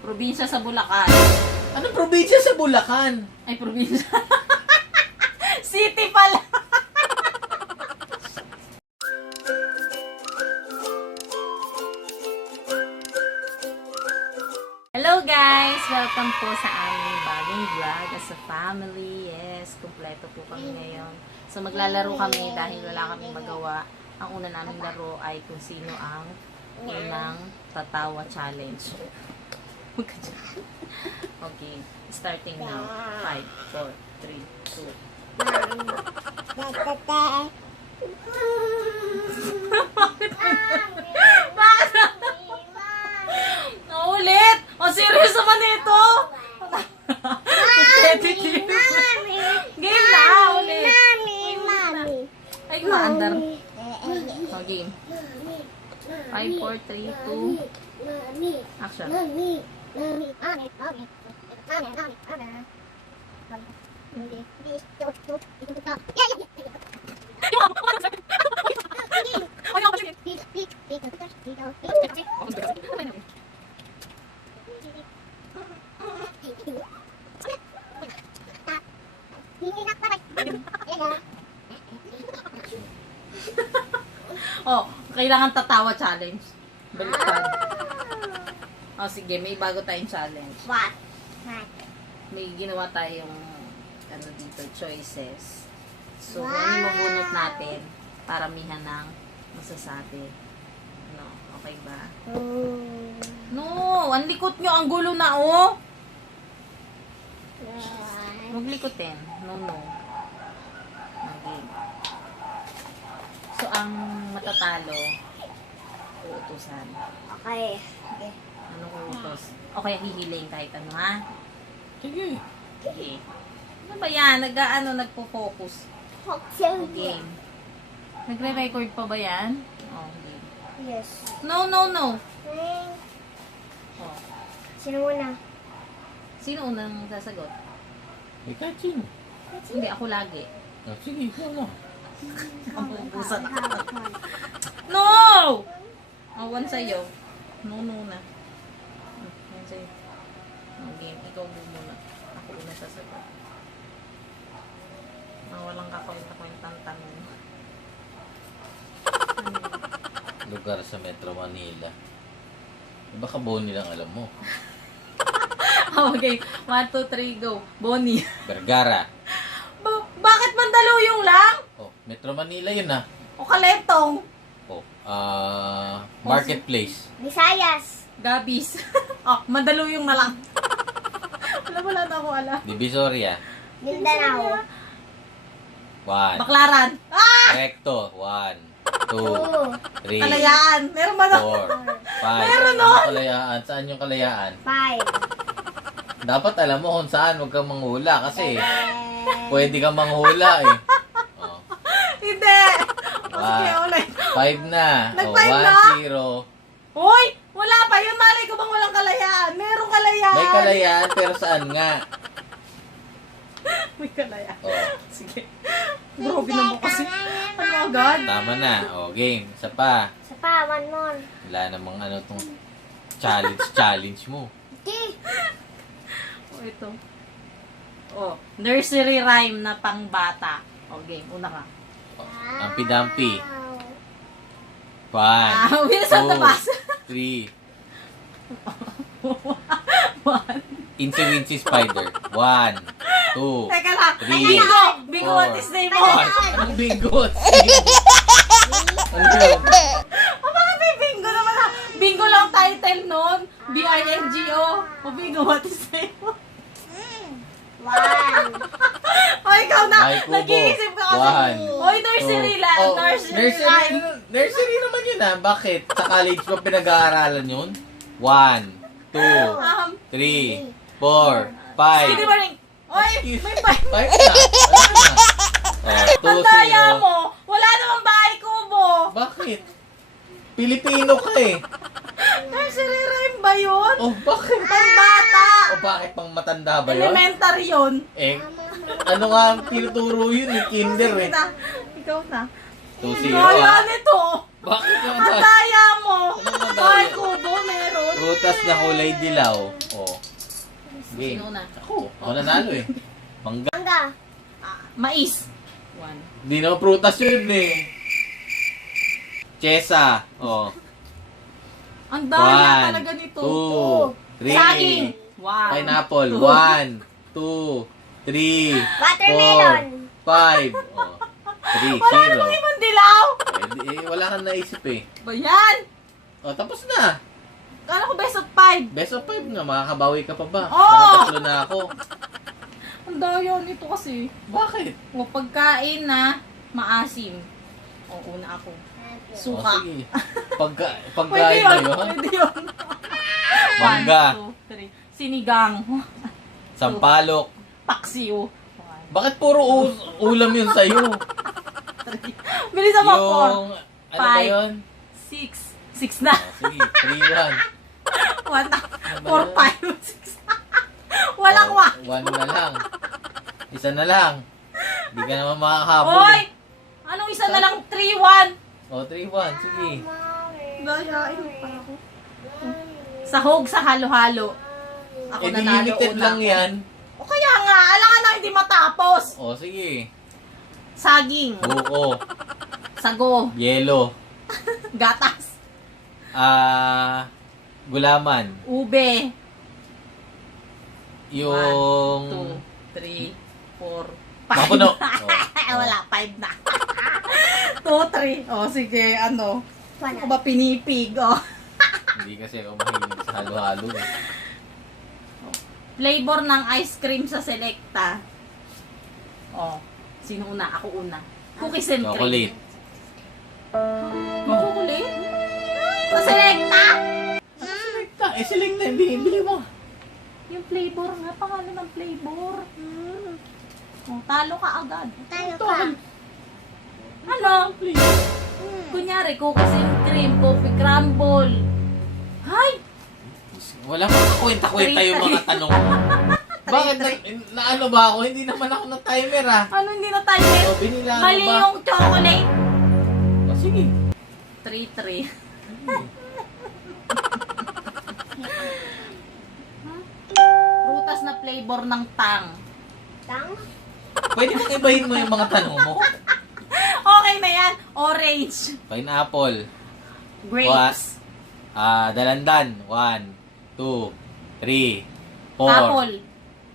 Probinsya sa Bulacan. Anong probinsya sa Bulacan? Ay, probinsya. City pala. Hello guys! Welcome po sa aming bagong vlog as a family. Yes, kumpleto po kami ngayon. So maglalaro kami dahil wala kaming magawa. Ang una naming laro ay kung sino ang unang tatawa challenge. Okay, starting now. 5, 4, 3, 2. Bakit? Naulit! O, serious naman ito! Competitive. Game na, ulit. Ay, maandar. O, game. 5, 4, 3, 2. Action. Oh, kailangan tatawa challenge. Baliktad. Oh, sige, may bago tayong challenge. What? May ginawa tayong ano dito, choices. So, kung ano yung mabunot natin, paramihan ng masasabi. No, okay ba? No, ang likot nyo, ang gulo na, oh! Huwag likotin. No, no. Okay. So, ang matatalo, uutusan. Okay. Anong uutos? O kaya hihiling kahit ano, ha? Sige. Sige. Ano ba yan? Nagpo-focus. Okay. Nagre-record pa ba yan? Oh, okay. Yes. No, no, no. Oh. Sino muna? Sino unang sasagot? Eh, kahit sino. Hindi, ako lagi. Oh, sige, ikaw na. Ang pupusan ako. No! Oh, one sa'yo. No, no na. One sa'yo. Okay, ikaw muna. Ako unang sasagot. Walang kakwenta-kwentang tanong. Lugar sa Metro Manila. Baka Bonnie lang alam mo. Okay, 1, 2, 3, go. Bonnie. Vergara. Bakit Mandaluyong lang? Oh, Metro Manila yun ah. O Kaletong? Oh, Marketplace. Visayas. Gabis. Oh, Mandaluyong na lang. Wala na ako alam. Divisoria. Mindanao. 1. Baklaran. Ah! Recto. 1, 2, 3, Kalayaan. Meron ba na? 4, 5. Meron Ano nun? kalayaan? Saan yung kalayaan? 5. Dapat alam mo kung saan. Huwag kang manghula kasi pwede kang manghula eh. Oh. Hindi. O sige, ulit. 5 na. Nag-five Oh, na? 1-0. Hoy! Wala pa. Yung malay ko bang walang kalayaan? Merong kalayaan. May kalayaan pero saan nga? May kalayaan. Oh, Sige. Grabe naman kasi. Ano agad? tama na. Oh, game. Isa pa. Isa pa, one more. Wala namang ano tong challenge mo. Okay. Oh, ito. Oh, nursery rhyme na pangbata. O, game. Una ka. Oh, Ampi-dampi. 1, Wilson the Bus. 3. 1. Incy-wincy spider. 1, 2. Teka lang. Three. Bingo! Bingo, Four. what is name mo? Anong bingo? Ano yun? O, bakit may bingo naman ha? Bingo lang title nun. B-I-N-G-O. O, bingo, what is name mo? 1. O, ikaw na. May kubo. Nag-iisip ka kasi. 1, Oy, nursery lang. Oh, Nursery rhyme. nursery naman yun ah. Bakit? Sa college pa pinag-aaralan yun? 1, 2, 3, 4, 5. Sige ba rin? Oy, may five. 5 na. Ang daya mo. Wala namang bahay kubo. Bakit? Pilipino ka eh. Nursery rhyme ba yun? Oh, bakit? Pangbata. O bakit pang matanda ba yun? Elementary yun. Eh, ano nga ang tinuturo yun? Yung kinder Sige eh. na. Ikaw na. 2-0 Daya ah. nito. Bakit yung Ang daya mo. Ano ang daya? Bahay kubo meron. Prutas na kulay dilaw. Oh. Game. Sino una? Ako nanalo eh. Mangga. Mangga. Mais. 1. Di na prutas yun eh. Chesa. Oh. Ang dami na 1, talaga nito. 2, 3. Saging. 1. Pineapple. 1, 2, 3, Watermelon. 4, 5. Oh. 3, Wala 0. namang ibang dilaw. Wala kang naisip eh. Ba yan? Oh, tapos na. Kala ko best of 5. Best of 5 nga. Makakabawi ka pa ba? Oo. Nakatatlo na ako. Ang daya nito kasi. Bakit? O pagkain na maasim. O una ako. Oh, Suka. sige. Pwede Pagkain na yun. yun. Pwede yun. Mangga. 1, 2, 3. Sinigang. Sampalok. Paksiw. Bakit puro ulam yun sa'yo? Bilis mo 4. Yung, ano ba Five. yun? 6. 6 na. Oh, sige, 3-1. 1 na. Ano 4, ba 5, 6. Walang Oh, 1. 1 na lang. Isa na lang. Hindi ka naman makakahabol. Hoy! Eh. Anong isa na lang 3-1? Oh, 3-1. Sige. Dayain mo pa ako. Sahog sa halo-halo. Ako Eh, di nanalo limited una lang ako. yan. O kaya nga, alangan na hindi matapos. Oh, sige. Saging. Buko. Sago. Yelo. Gatas. Gulaman. Ube. Yung... 1, 2, 3, 4, 5. Mapuno. Wala, 5 na. 2, 3. O, sige, ano. Ako ba pinipig? O. Hindi kasi ako mahilig sa halo-halo. Eh. Flavor ng ice cream sa Selecta. O. Sino una? Ako una. Cookies and cream. Chocolate. Chocolate? Sa Selecta? Selecta. Eh, selecta. Yung binibili mo. Yung flavor nga. Pangalan ng flavor. O, talo ka agad. Tayo ka. Ano? Kunyari, cookies and cream, coffee crumble. Hay! Wala kang kakwenta-kwenta yung mga tanong mo. Bakit na ano ba ako? Hindi naman ako na timer ah. Ano, hindi na tayo O, binila ano mali ba? yung chocolate. O, sige. 3-3. Prutas na flavor ng tang. Tang. Pwede kang ibahin mo yung mga tanong mo. Okay na yan. Orange. Pineapple. Grapes. Dalandan. 1, 2, 3, 4. Apple.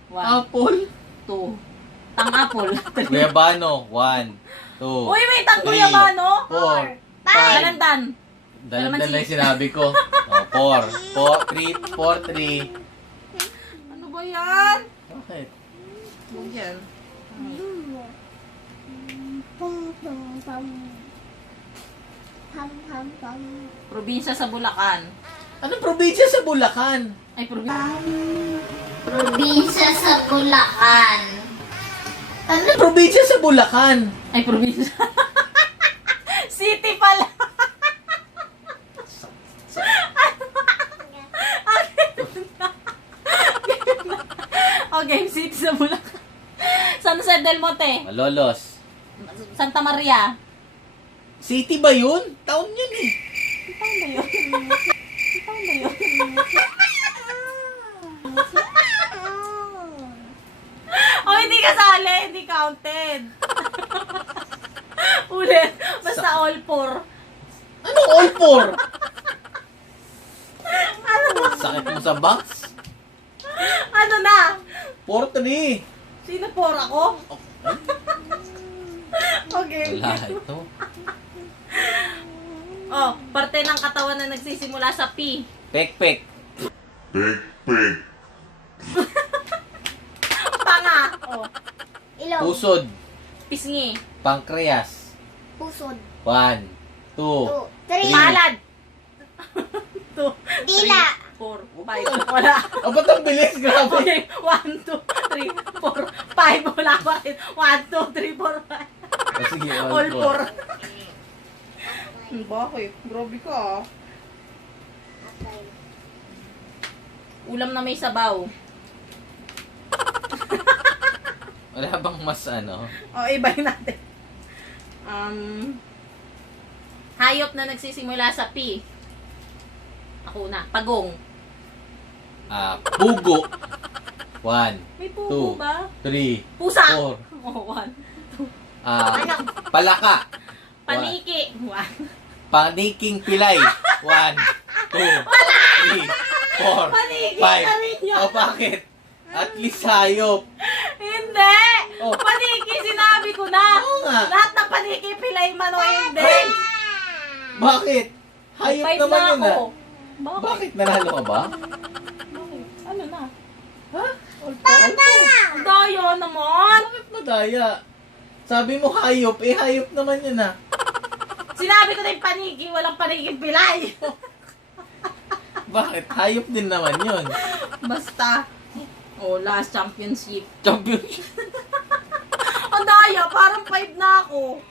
1, Apple. 2. Tang-apple. Guyabano. 1, 2, Uy, may tang-guyabano. 4, 5. Dalandan. Dalandan na yung sinabi ko. O, 4, 3. Ano ba yan? Bakit? Yan. Pum pum pum. Pum pum pum. Probinsya sa Bulacan. Anong probinsya sa Bulacan? Ay, probinsya. Probinsya sa Bulacan. Anong probinsya sa Bulacan? Ay, probinsya. City pala. Okay, city sa Bulacan. San Jose del Monte. Malolos. Santa Maria. City ba yun? Town yun eh. Saan ba yun? Saan ba yun? Oh, hindi kasali. Hindi counted. Ulit. Basta all four. Ano all four? Sakit mo sa box? Ano na? 4-3. Sino four ako? Okay. Wala ito. Oh, parte ng katawan na nagsisimula sa P. Pek-pek. Panga. Oh, Ilong. Pusod. pisngi. Pancreas. Pusod. 1, 2, 2, 3. Palad. 2, Dila. 4, 5. Wala. Oh, ba't ang bilis? Grabe. Okay, 1, 2, 3, 4, 5. Wala pa rin. 1, 2, 3, 4, 5. Oh, sige, All four. 4. Bakit? Grabe ka ah. Ulam na may sabaw. Wala bang mas ano? O, ibahin natin. Hayop na nagsisimula sa P. Ako na. Pagong. Pugo. 1, May pupo 2, ba? 3, Pusa! 4. Oh, 1. Palaka. Paniki! 1. Paniking pilay. 1, 2, 3, 4, Paniki 5. na rin yun. O bakit? At least hayop. Hindi! Oh. Paniki, sinabi ko na! Oo nga. Lahat ng paniki, pilay man o hindi! Bakit? Hayop Five naman na yun ako. ah. Bakit? Nanalo ka ba? Bakit? Ano na? Ha? Tama na. Ang daya naman! Bakit madaya? Sabi mo hayop, hayop naman yun ah. Sinabi ko na yung paniki, walang paniki pilay! Bakit? Hayop din naman yun. Basta, last championship. Championship. Ang daya, parang 5 na ako.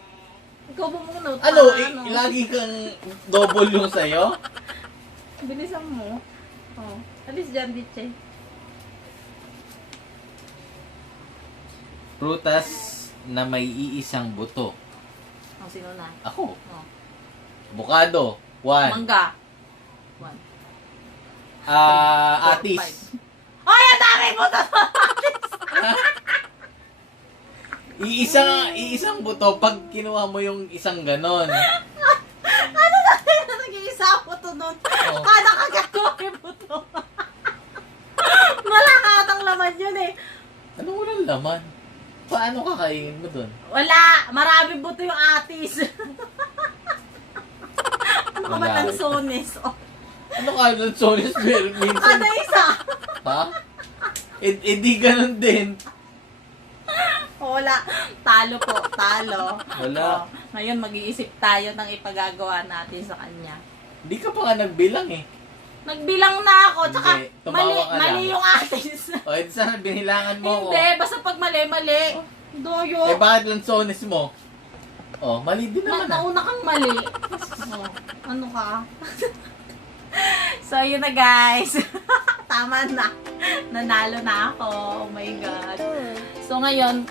Ikaw bumunot. Ano? Lagi kang double yung sa'yo? Bilisan mo. Oh, alis dyan, bitche. Prutas na may iisang buto. Oh, sino na? Ako. Oh. Bukado. 1. Mangga. 1. Atis. Ay, ang dami mo to! Iisang buto pag kinuha mo yung isang ganon. Ano na yun? Nag-iisa po to nun. Oh. Kada kagat ko may buto. Malakatang laman yun eh. Ano walang laman? Paano kakainin mo dun? Wala. Maraming buto yung atis. Ano ka ba Wala. ng sones? Oh. Ano ka ng sonis minsan? Kada isa. Ha? Di ganun din. Wala. Talo po. Talo. Wala. Oh, ngayon mag-iisip tayo ng ipagagawa natin sa kanya. Di ka pa nga nagbilang eh. Nagbilang na ako. Tsaka Hindi, tumawa ka mali lang. yung atis. O, edi sana binilangan mo ko. Hindi. Basta pag mali. Doyo. Eh, bakit lang sonis mo? Oh, mali din naman ah. Nauna kang mali. Oh, ano ka? So, yun na guys. Tama na. Nanalo na ako. Oh my God. So, ngayon,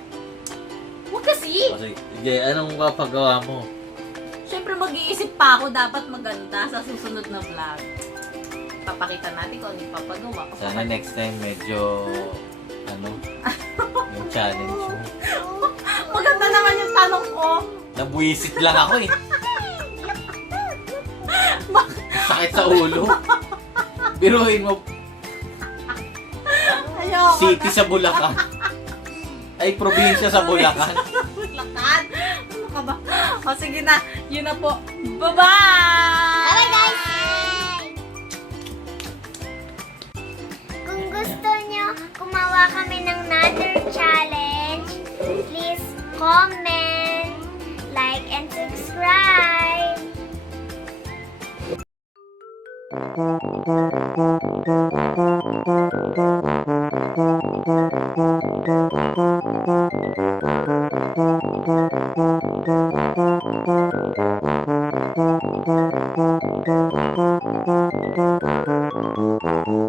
huwag kasi. Kasi, hindi, anong papagawa mo? Siyempre, mag-iisip pa ako. Dapat maganda sa susunod na vlog. Papakita natin kung ano yung papagawa. Sana next time medyo, yung challenge mo. Maganda naman yung tanong ko. Nabuisit lang ako eh. Sakit sa ulo. Biruin mo, Ayoko city sa Bulacan. Ay, probinsya sa Bulacan. Bulacan? Ano ka ba? O, sige na. Yun na po. Bye-bye! Bye guys! Kung gusto nyo kumawa kami ng another challenge, please comment, like, and subscribe. Thank you.